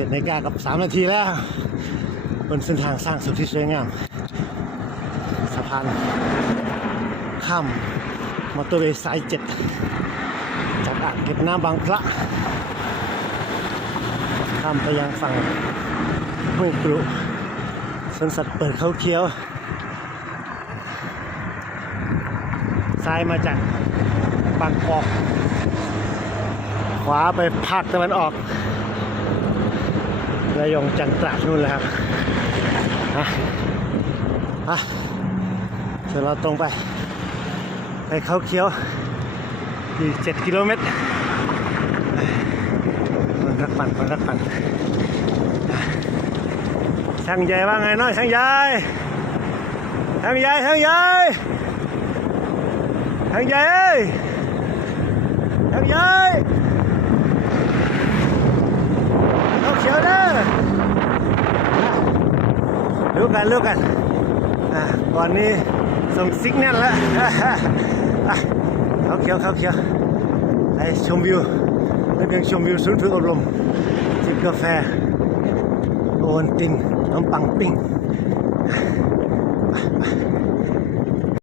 7:03 นาทีแล้วบนเส้นทางสร้างสุขที่สวยงามสะพานข้ามมอเตอร์เวย์สาย 7จากอ่างเก็บน้ำบางพระข้ามไปยังฝั่งห้วยกรุสวนสัตว์เปิดเขาเขียวซ้ายมาจากบางกอกขวาไปภาคตะวันออกระยองจันตราดนู่นเลยครับเดี๋ยวเราตรงไปเขาเขียวอีก7 กิโลเมตรคนรักปั่นช่างใหญ่ว่าไงน้อยช่างใหญ่เอ้ยช่างใหญ่เขาเขียวเด้อรู้กันก่อนนี้ส่งซิกแนลแล้วเขาเขียวไปชมวิวระเบียงชมวิวศูนย์ฝึกอบรมจิบกาแฟโอวัลตินขนมปังปิ้งไป